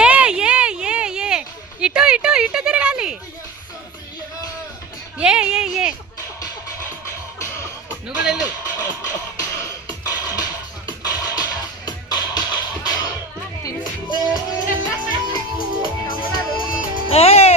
ఏ ఏ ఏ ఏ ఇటు ఇటు ఇటు తిరగాలి ఏ ఏ ఏ నువ్వు కూడా వెళ్ళు ఏ ఏ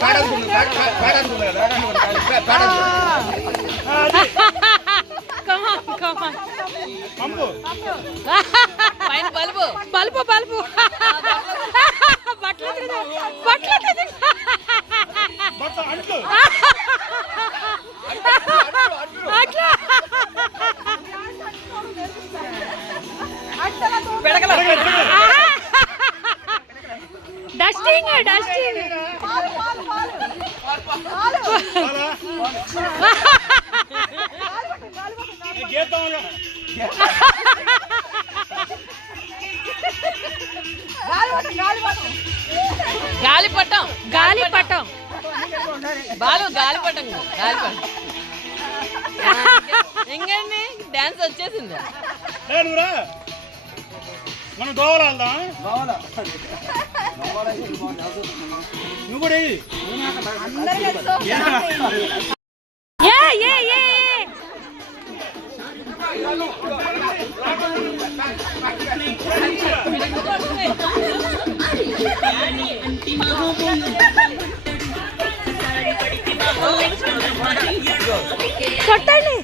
பேடான்னு பேடான்னு பேடான்னு డస్టింగ్ గాలిపటం. గాలి పటం బాలు గాలిపటం. గాలిపటం. ఇంకండి డాన్స్ వచ్చేసింది. మనం దోవలు వెళ్దాం నువ్వు కూడా వెయ్యి. ఏ ఏ ఏ ఏ. కొట్టండి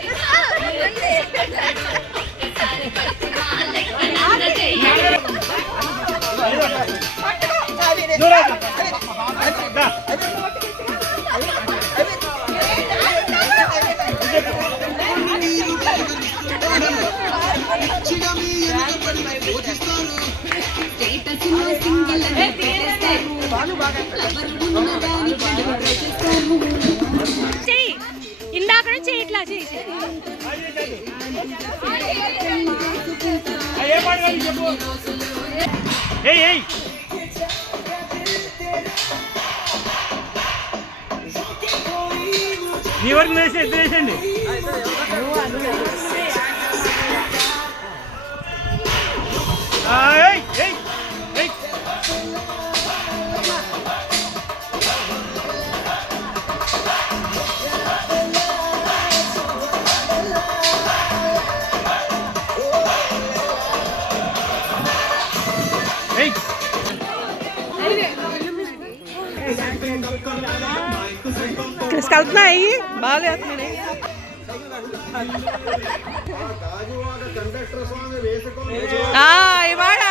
చెయ్యి ఇందాక నుంచి ఇట్లా చెయ్యి చెయ్యి. ఏ చెప్పు ఏయ్ ఏయ్ నీ వరకు వేసి ఎత్తు వేసండి ఆ, ఏయ్ ఏయ్ ఏయ్